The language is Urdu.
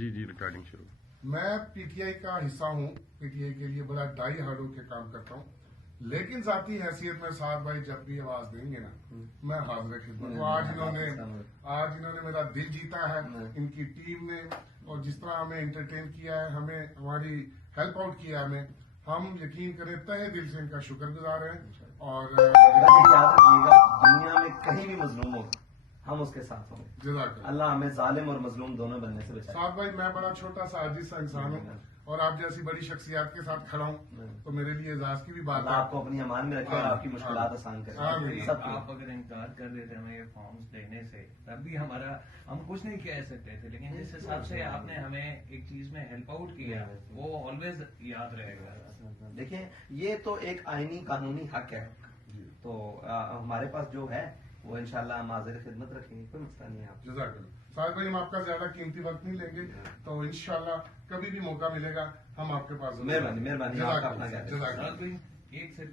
جی جی ریکارڈنگ شروع. میں پی ٹی آئی کا حصہ ہوں. پی ٹی آئی کے لیے بڑا ڈائی ہارڈ ہو کے کام کرتا ہوں. لیکن ذاتی حیثیت میں سعد بھائی جب بھی آواز دیں گے نا میں حاضر خدمت ہوں. آج انہوں نے میرا دل جیتا ہے, ان کی ٹیم نے, اور جس طرح ہمیں انٹرٹین کیا ہے, ہمیں ہماری ہیلپ آؤٹ کیا ہمیں, ہم یقین کریں تہہ دل سے ان کا شکر گزار ہیں. اور یاد رکھیے گا دنیا میں کہیں بھی مظلوم ہو ہم اس کے ساتھ ہوں. جزاک اللہ. اللہ ہمیں ظالم اور مظلوم دونوں بننے سے بچائے. سعد بھائی میں بڑا چھوٹا سا عاجز سا انسان ہوں, اور آپ جیسی بڑی شخصیات کے ساتھ کھڑا ہوں تو میرے لیے اعزاز کی بھی بات اللہ ہے. آپ کو اپنی امان میں رکھے اور آپ کی مشکلات آسان کرے. آپ اگر انکار کر دیتے ہمیں یہ فارمز دینے سے تب بھی ہم کچھ نہیں کہہ سکتے تھے, لیکن جس حساب سے آپ نے ہمیں ایک چیز میں ہیلپ آؤٹ کیا وہ آلویز یاد رہے گا. دیکھیں یہ تو ایک آئینی قانونی حق ہے, تو ہمارے پاس جو ہے وہ انشاءاللہ ہم حاضر خدمت رکھیں گے, کوئی مسئلہ نہیں ہے. آپ جزاک اللہ. سعد بھائی ہم آپ کا زیادہ قیمتی وقت نہیں لیں گے, تو انشاءاللہ کبھی بھی موقع ملے گا ہم آپ کے پاس. مہربانی آپ کا اپنا. ایک سے